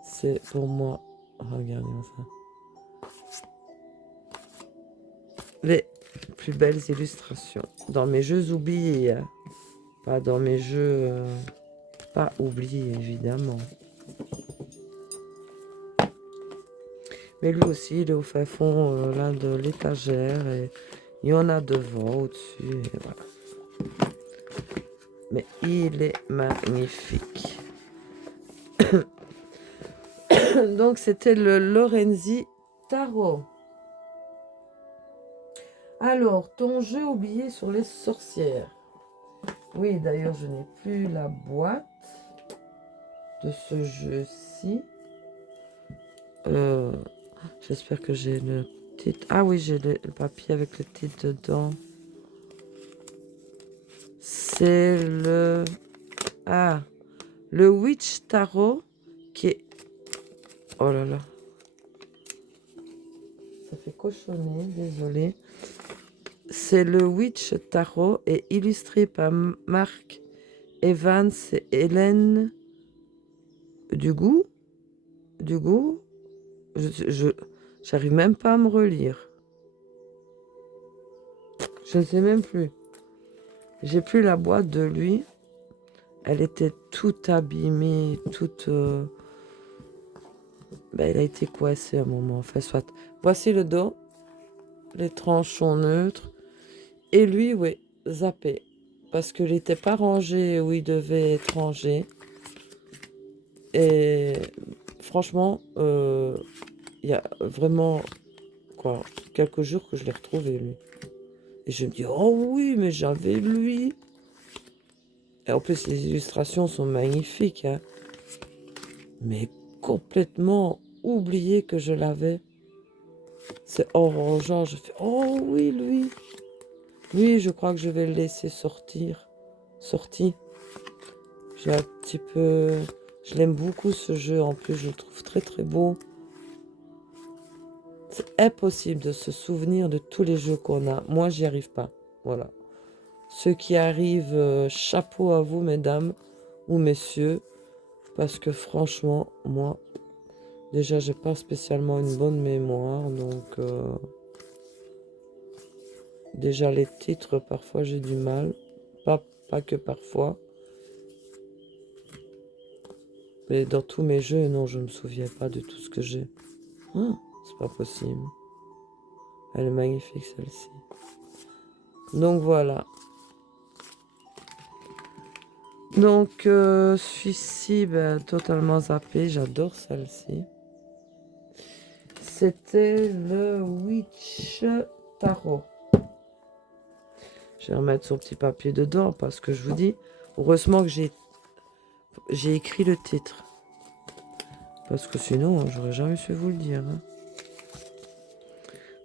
c'est pour moi, regardez-moi ça, les plus belles illustrations. Dans mes jeux oubliés, hein. Pas dans mes jeux pas oubliés, évidemment. Mais lui aussi, il est au fin fond là de l'étagère. Et il y en a devant, au-dessus. Et voilà. Mais il est magnifique. Donc, c'était le Lorenzi Tarot. Alors, ton jeu oublié sur les sorcières. Oui, d'ailleurs, je n'ai plus la boîte de ce jeu-ci. J'espère que j'ai le titre. Ah oui, j'ai le papier avec le titre dedans. C'est le... Ah, le Witch Tarot qui est... Oh là là. Ça fait cochonner, désolé. C'est le Witch Tarot et illustré par Mark Evans et Hélène Dugout. Dugout. J'arrive même pas à me relire. Je ne sais même plus. J'ai plus la boîte de lui. Elle était toute abîmée, toute... elle a été coincée à un moment. Enfin, soit. Voici le dos. Les tranches sont neutres. Et lui, oui, zappé. Parce qu'il n'était pas rangé où il devait être rangé. Et franchement, il y a vraiment quoi, quelques jours que je l'ai retrouvé, lui. Et je me dis, oh oui, mais j'avais lui. Et en plus, les illustrations sont magnifiques. Hein. Mais complètement oublié que je l'avais. C'est orangeant. Je fais, oh oui, lui. Lui, je crois que je vais le laisser sortir. Sorti. J'ai un petit peu... Je l'aime beaucoup, ce jeu. En plus, je le trouve très, très beau. C'est impossible de se souvenir de tous les jeux qu'on a. Moi, j'y arrive pas. Voilà. Ceux qui arrivent, chapeau à vous, mesdames ou messieurs. Parce que franchement, moi, déjà, j'ai pas spécialement une bonne mémoire. Donc, déjà, les titres, parfois, j'ai du mal. Pas que parfois. Mais dans tous mes jeux, non, je me souviens pas de tout ce que j'ai. C'est pas possible. Elle est magnifique, celle-ci. Donc, voilà. Donc, celui-ci, totalement zappé. J'adore celle-ci. C'était le Witch Tarot. Je vais remettre son petit papier dedans parce que je vous dis, heureusement que j'ai écrit le titre. Parce que sinon, j'aurais jamais su vous le dire. Hein.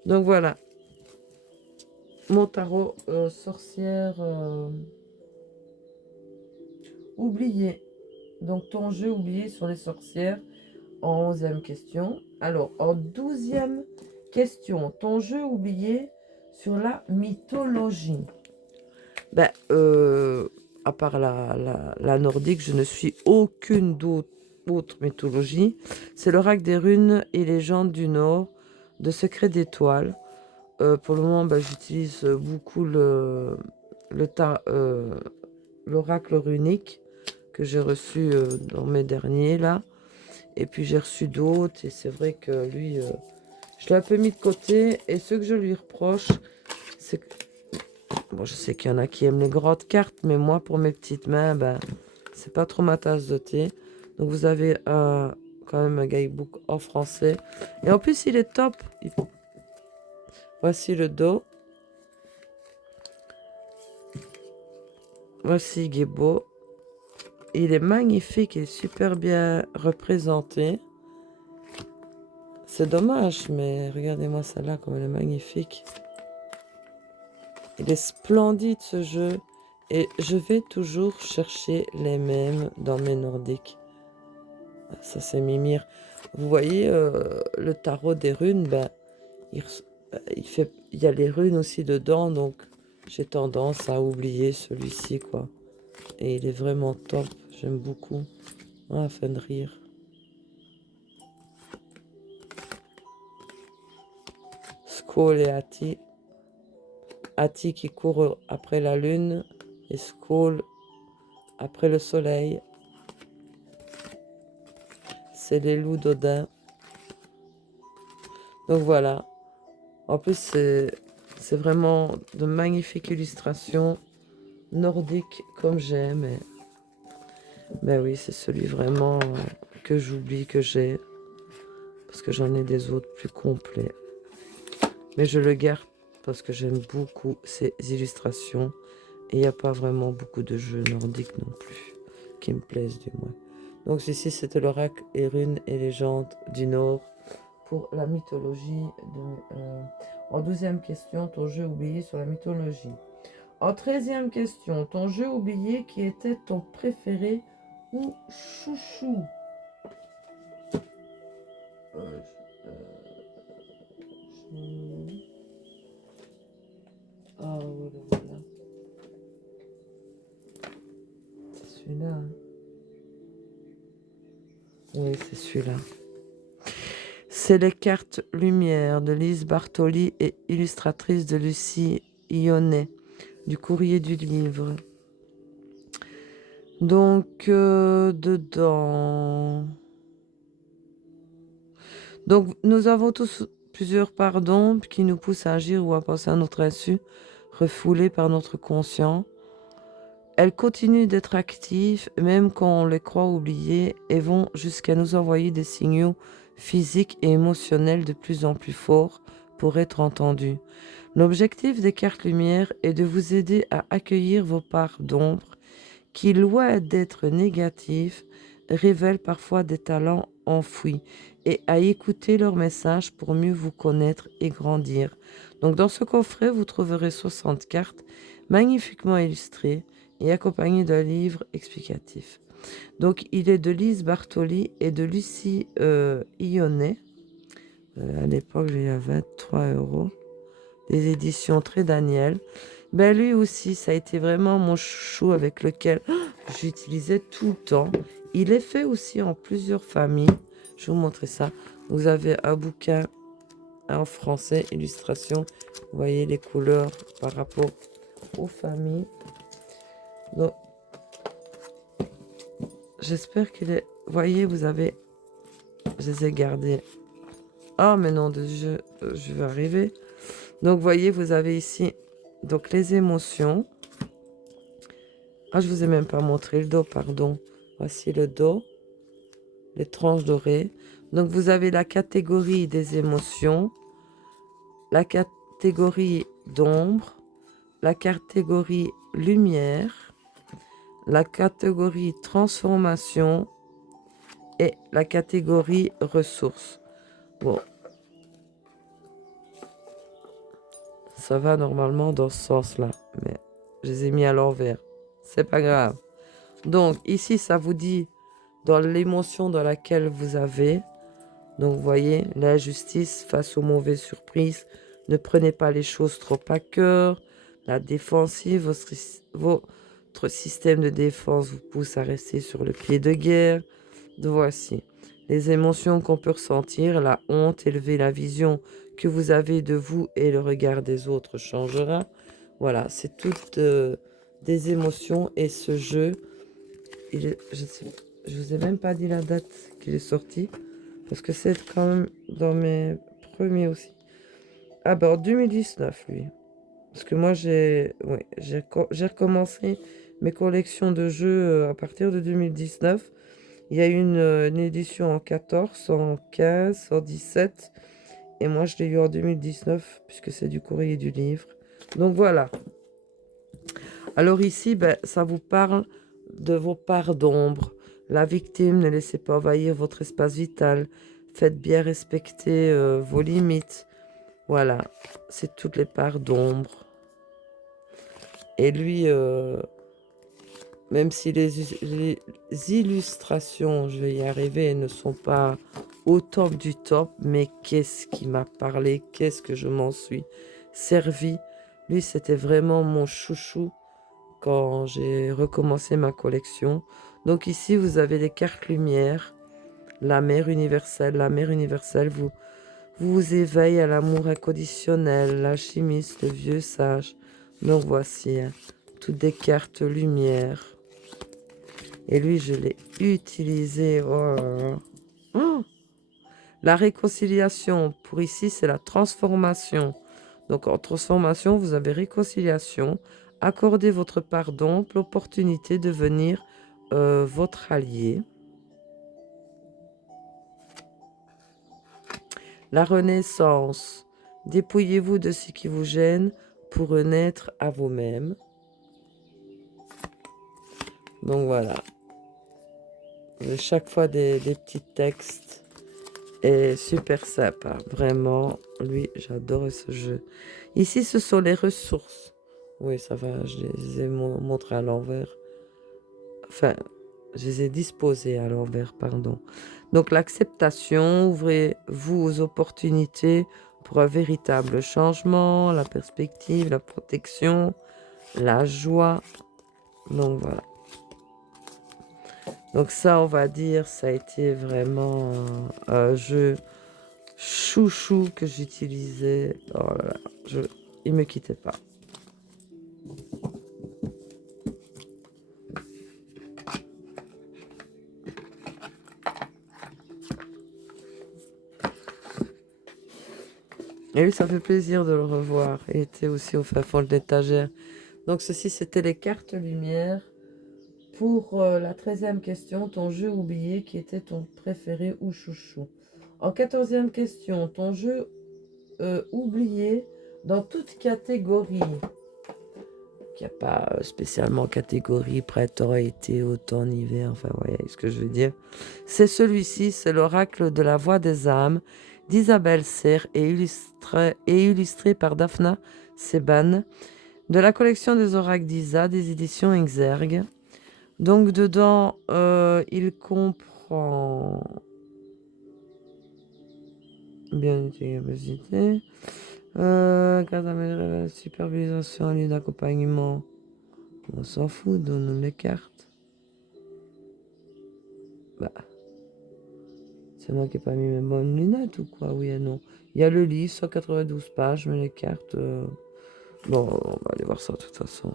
Donc voilà. Mon tarot sorcière oublié. Donc ton jeu oublié sur les sorcières en 11e question. Alors, en 12e question, ton jeu oublié sur la mythologie. À part la nordique, je ne suis aucune autre mythologie. C'est l'oracle des runes et légendes du Nord, de Secret d'étoiles. Pour le moment, j'utilise beaucoup l'oracle runique que j'ai reçu dans mes derniers là. Et puis j'ai reçu d'autres et c'est vrai que lui, je l'ai un peu mis de côté. Et ce que je lui reproche, c'est que... Bon, je sais qu'il y en a qui aiment les grandes cartes, mais moi, pour mes petites mains, c'est pas trop ma tasse de thé. Donc vous avez quand même un guidebook en français. Et en plus, il est top. Voici le dos. Voici Gebo. Il est magnifique et super bien représenté. C'est dommage, mais regardez-moi celle-là, comme elle est magnifique. Il est splendide ce jeu. Et je vais toujours chercher les mêmes dans mes nordiques. Ça, c'est Mimir. Vous voyez, le tarot des runes, il y a les runes aussi dedans, donc j'ai tendance à oublier celui-ci, quoi. Et il est vraiment top. J'aime beaucoup. Ah, fin de rire. Skoll et Ati. Ati qui court après la lune et Skoll après le soleil. C'est les loups d'Odin. Donc voilà. En plus, c'est vraiment de magnifiques illustrations nordiques comme j'aime. Ben oui, c'est celui vraiment que j'oublie que j'ai. Parce que j'en ai des autres plus complets. Mais je le garde parce que j'aime beaucoup ces illustrations. Et il n'y a pas vraiment beaucoup de jeux nordiques non plus, qui me plaisent du moins. Donc ici, c'était l'oracle et runes et légendes du Nord pour la mythologie. En 12e question, ton jeu oublié sur la mythologie. En 13e question, ton jeu oublié qui était ton préféré ou chouchou. Ah, voilà, voilà. C'est celui-là. Hein. Oui, c'est celui-là. C'est les cartes Lumière de Lise Bartoli et illustratrice de Lucie Ionnet du Courrier du Livre. Donc, dedans... Donc, nous avons tous plusieurs parts d'ombre qui nous poussent à agir ou à penser à notre insu, refoulées par notre conscient. Elles continuent d'être actives, même quand on les croit oubliées, et vont jusqu'à nous envoyer des signaux physiques et émotionnels de plus en plus forts pour être entendus. L'objectif des cartes lumière est de vous aider à accueillir vos parts d'ombre qui, loin d'être négatives, révèlent parfois des talents enfouis et à écouter leurs messages pour mieux vous connaître et grandir. Donc dans ce coffret, vous trouverez 60 cartes magnifiquement illustrées et accompagnées d'un livre explicatif. Donc il est de Lise Bartoli et de Lucie Ionnet. À l'époque, j'ai eu à 23 €. Des éditions Très Daniel. Ben lui aussi, ça a été vraiment mon chouchou avec lequel j'utilisais tout le temps. Il est fait aussi en plusieurs familles. Je vais vous montrer ça. Vous avez un bouquin en français, illustration. Vous voyez les couleurs par rapport aux familles. Donc, j'espère qu'il est... Vous voyez, vous avez... Je les ai gardés. Oh, mais non, je vais arriver. Donc, vous voyez, vous avez ici donc les émotions. Ah, je vous ai même pas montré le dos, pardon. Voici le dos, les tranches dorées. Donc, vous avez la catégorie des émotions, la catégorie d'ombre, la catégorie lumière, la catégorie transformation et la catégorie ressources. Bon, ça va normalement dans ce sens-là, mais je les ai mis à l'envers. C'est pas grave. Donc, ici, ça vous dit dans l'émotion dans laquelle vous avez. Donc, vous voyez, l'injustice face aux mauvaises surprises. Ne prenez pas les choses trop à cœur. La défensive, votre système de défense vous pousse à rester sur le pied de guerre. Donc, voici les émotions qu'on peut ressentir. La honte, élever la vision que vous avez de vous et le regard des autres changera. Voilà, c'est toutes des émotions et ce jeu, je vous ai même pas dit la date qu'il est sorti. Parce que c'est quand même dans mes premiers aussi. Ah ben en 2019, lui. Parce que moi, j'ai recommencé mes collections de jeux à partir de 2019. Il y a eu une édition en 14, en 15, en 17. Et moi, je l'ai eu en 2019, puisque c'est du courrier du livre. Donc voilà. Alors ici, ben, ça vous parle de vos parts d'ombre. La victime, ne laissez pas envahir votre espace vital. Faites bien respecter vos limites. Voilà, c'est toutes les parts d'ombre. Et lui, même si les illustrations, je vais y arriver, ne sont pas au top du top, mais qu'est-ce qui m'a parlé, qu'est-ce que je m'en suis servi. Lui, c'était vraiment mon chouchou quand j'ai recommencé ma collection. Donc ici, vous avez les cartes lumière, la mère universelle. La mère universelle vous éveille à l'amour inconditionnel, l'alchimiste, le vieux sage. Donc voici, hein, toutes des cartes lumière. Et lui, je l'ai utilisé. Oh là là. Oh, La réconciliation, pour ici, c'est la transformation. Donc, en transformation, vous avez réconciliation. Accordez votre pardon, l'opportunité de devenir votre allié. La renaissance. Dépouillez-vous de ce qui vous gêne pour renaître à vous-même. Donc voilà. Chaque fois des petits textes. Et super sympa. Vraiment, lui, j'adore ce jeu. Ici, ce sont les ressources. Oui, ça va, je les ai montrées à l'envers. Enfin, je les ai disposées à l'envers, pardon. Donc, l'acceptation, ouvrez-vous aux opportunités pour un véritable changement, la perspective, la protection, la joie. Donc, voilà. Donc, ça, on va dire, ça a été vraiment un jeu chouchou que j'utilisais. Oh là là, il me quittait pas. Et oui, ça fait plaisir de le revoir. Il était aussi au fin fond de l'étagère. Donc ceci, c'était les cartes lumière. Pour la 13e question, ton jeu oublié qui était ton préféré ou chouchou. En 14e question, ton jeu oublié dans toute catégorie. Il n'y a pas spécialement catégorie printemps, été, automne, hiver, enfin vous voyez ce que je veux dire. C'est celui-ci, c'est l'oracle de la voix des âmes d'Isabelle Serre et illustré par Daphna Seban de la collection des oracles d'Isa des éditions Exergue. Donc dedans, il comprend bien une capacité, supervision, lieu d'accompagnement. On s'en fout, donne-nous les cartes. Bah, c'est moi qui n'ai pas mis mes bonnes lunettes ou quoi? Oui et non. Il y a le livre, 192 pages, mais les cartes... Bon, on va aller voir ça de toute façon.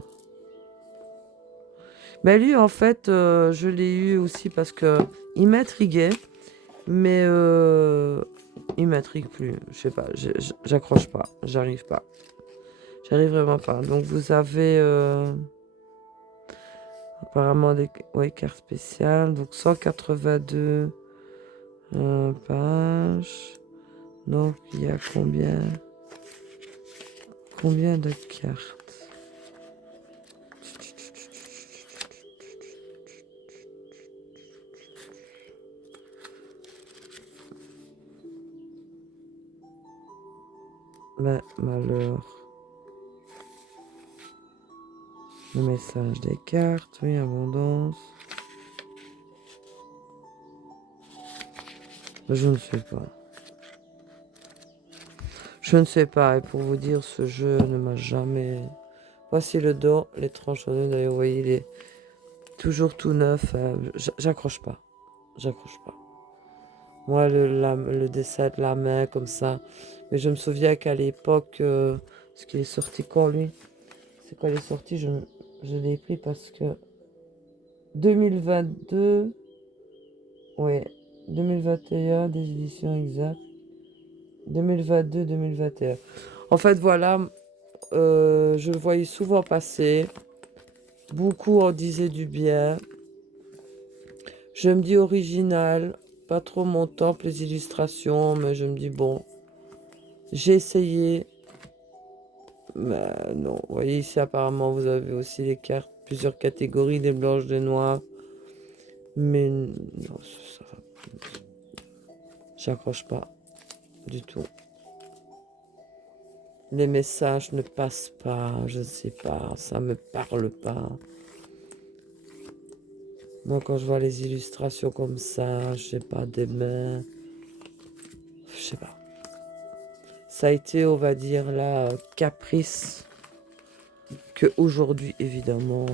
Mais lui, en fait, je l'ai eu aussi parce que il m'intriguait, mais il m'intrigue plus. Je sais pas, j'accroche pas, j'arrive pas. J'arrive vraiment pas. Donc vous avez apparemment des cartes spéciales. Donc 182 pages. Donc il y a combien de cartes? Ben, malheur. Le message des cartes, oui, abondance. Je ne sais pas. Je ne sais pas. Et pour vous dire, ce jeu ne m'a jamais... Voici le dos, les tranchonneux. D'ailleurs, vous voyez, il est toujours tout neuf. J'accroche pas. J'accroche pas. Moi, le dessin de la main, comme ça. Mais je me souviens qu'à l'époque, ce qu'il est sorti quand, lui? C'est quand il est sorti, je l'ai pris parce que 2022, ouais, 2021, des éditions exactes. 2022-2021. En fait, voilà, je le voyais souvent passer. Beaucoup en disaient du bien. Je me dis original, pas trop mon temple, les illustrations, mais je me dis bon, j'ai essayé. Mais non, vous voyez ici apparemment vous avez aussi les cartes, plusieurs catégories, des blanches, des noires. Mais non, ça va. J'accroche pas du tout. Les messages ne passent pas, je ne sais pas, ça me parle pas. Moi, quand je vois les illustrations comme ça, je sais pas, des mains, je sais pas. Ça a été, on va dire, la caprice que aujourd'hui, évidemment,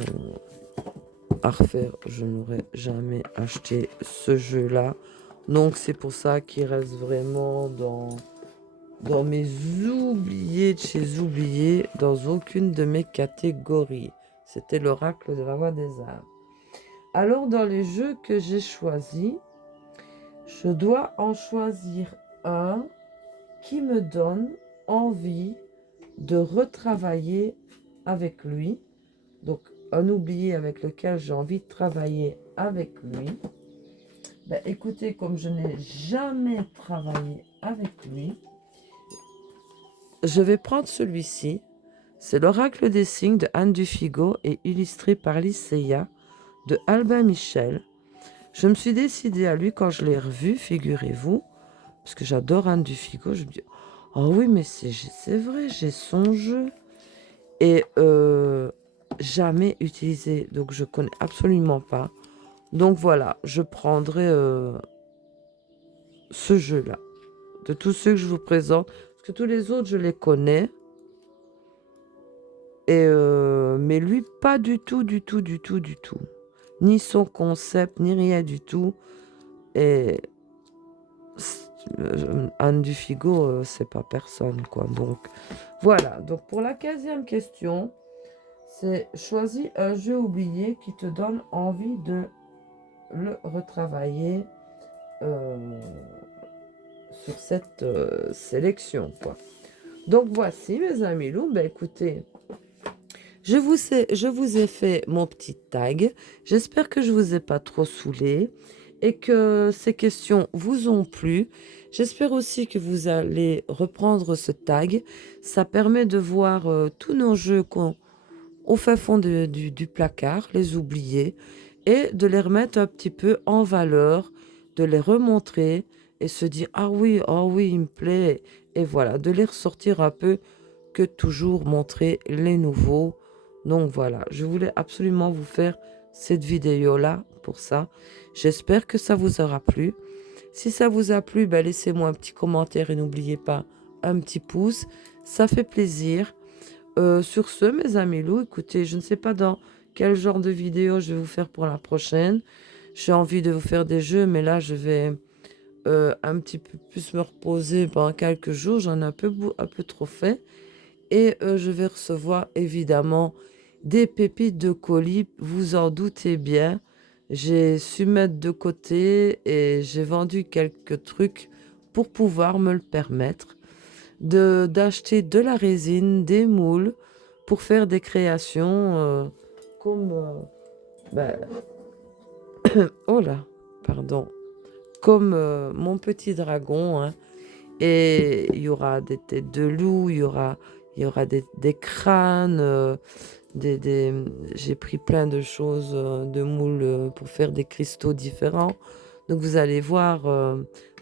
à refaire, je n'aurais jamais acheté ce jeu-là. Donc, c'est pour ça qu'il reste vraiment dans mes oubliés de chez oubliés, dans aucune de mes catégories. C'était l'oracle de la voix des âmes. Alors, dans les jeux que j'ai choisis, je dois en choisir un qui me donne envie de retravailler avec lui. Donc, un oublié avec lequel j'ai envie de travailler avec lui. Ben, écoutez, comme je n'ai jamais travaillé avec lui, je vais prendre celui-ci. C'est l'Oracle des signes de Anne Dufigo et illustré par Lycéa de Albin Michel. Je me suis décidée à lui quand je l'ai revu, figurez-vous, parce que j'adore Anne Dufigo. Je me dis, oh oui, mais c'est vrai, j'ai son jeu. Et jamais utilisé, donc je connais absolument pas. Donc voilà, je prendrai ce jeu-là. De tous ceux que je vous présente, parce que tous les autres, je les connais. Et mais lui, pas du tout, du tout, du tout, du tout. Ni son concept, ni rien du tout. Et Anne Dufigo, c'est pas personne, quoi. Donc, voilà. Donc, pour la 15e question, c'est choisis un jeu oublié qui te donne envie de le retravailler sur cette sélection, quoi. Donc, voici, mes amis loups. Ben, écoutez, je vous ai fait mon petit tag. J'espère que je ne vous ai pas trop saoulé et que ces questions vous ont plu. J'espère aussi que vous allez reprendre ce tag. Ça permet de voir tous nos jeux au fin fond du placard, les oublier, et de les remettre un petit peu en valeur, de les remontrer et se dire ah oui, oh oui, il me plaît. Et voilà, de les ressortir un peu que toujours montrer les nouveaux. Donc voilà, je voulais absolument vous faire cette vidéo-là pour ça. J'espère que ça vous aura plu. Si ça vous a plu, ben laissez-moi un petit commentaire et n'oubliez pas un petit pouce. Ça fait plaisir. Sur ce, mes amis loups, écoutez, je ne sais pas dans quel genre de vidéo je vais vous faire pour la prochaine. J'ai envie de vous faire des jeux, mais là, je vais un petit peu plus me reposer pendant quelques jours. J'en ai un peu trop fait. Et je vais recevoir évidemment des pépites de colis, vous en doutez bien. J'ai su mettre de côté et j'ai vendu quelques trucs pour pouvoir me le permettre d'acheter de la résine, des moules pour faire des créations comme ben, oh là, pardon, comme mon petit dragon, hein. Et il y aura des têtes de loup, il y aura des crânes, j'ai pris plein de choses, de moules pour faire des cristaux différents. Donc vous allez voir,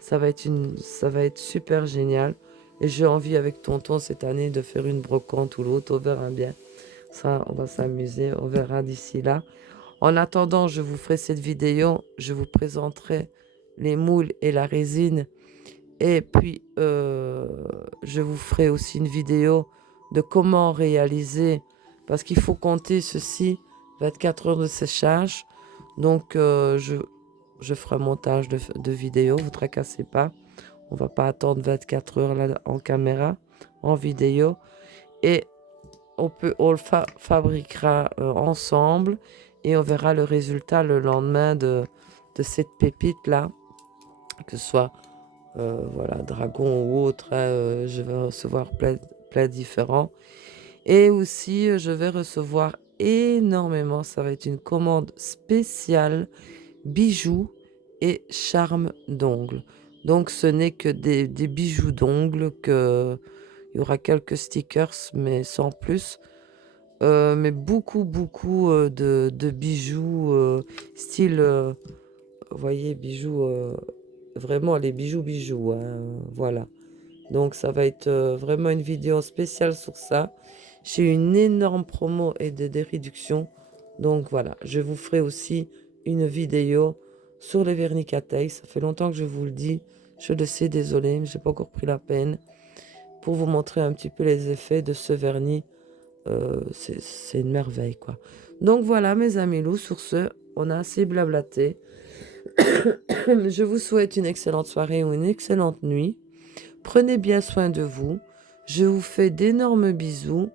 ça va être super génial. Et j'ai envie avec tonton cette année de faire une brocante ou l'autre, on verra bien. Ça, on va s'amuser, on verra d'ici là. En attendant, je vous ferai cette vidéo, je vous présenterai les moules et la résine. Et puis, je vous ferai aussi une vidéo de comment réaliser, parce qu'il faut compter ceci, 24 heures de séchage. Donc, je ferai un montage de vidéo, vous ne tracassez pas. On ne va pas attendre 24 heures là, en caméra, en vidéo. Et on le fabriquera ensemble et on verra le résultat le lendemain de cette pépite-là, que ce soit voilà, dragon ou autre, hein, je vais recevoir plein différents. Et aussi, je vais recevoir énormément, ça va être une commande spéciale bijoux et charme d'ongles. Donc, ce n'est que des bijoux d'ongles, il y aura quelques stickers, mais sans plus. Mais beaucoup, beaucoup de bijoux, style, vous voyez, bijoux, vraiment les bijoux, hein, voilà. Donc ça va être vraiment une vidéo spéciale sur ça. J'ai une énorme promo et des réductions. Donc voilà, je vous ferai aussi une vidéo sur les vernis Cateil. Ça fait longtemps que je vous le dis. Je le sais, désolé, mais j'ai pas encore pris la peine pour vous montrer un petit peu les effets de ce vernis. C'est une merveille, quoi. Donc voilà, mes amis loups, sur ce, on a assez blablaté. Je vous souhaite une excellente soirée ou une excellente nuit. Prenez bien soin de vous. Je vous fais d'énormes bisous.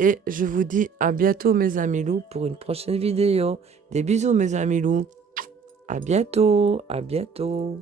Et je vous dis à bientôt, mes amis loups, pour une prochaine vidéo. Des bisous, mes amis loups. À bientôt. À bientôt.